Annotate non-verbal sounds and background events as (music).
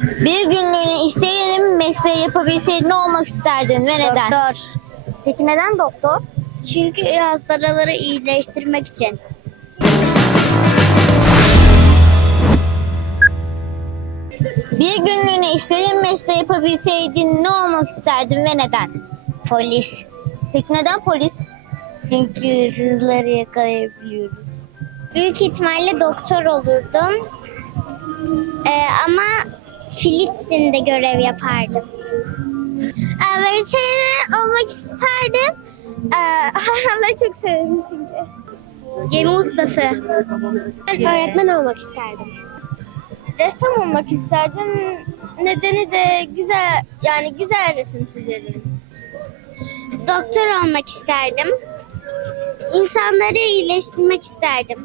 Bir günlüğüne istediğin bir mesleği yapabilseydin ne olmak isterdin ve neden? Doktor. Peki neden doktor? Çünkü hastaları iyileştirmek için. Bir günlüğüne istediğin mesleği yapabilseydin ne olmak isterdin ve neden? Polis. Peki neden polis? Çünkü hırsızları yakalayabiliyoruz. Büyük ihtimalle doktor olurdum. Ee, ama Filistin'de görev yapardım. Ee, veteriner olmak isterdim. Ee, (laughs) hayvanları çok severim çünkü. Gemi ustası. Öğretmen olmak isterdim. Ressam olmak isterdim. Nedeni de güzel yani güzel resim çizerim. Doktor olmak isterdim. İnsanları iyileştirmek isterdim.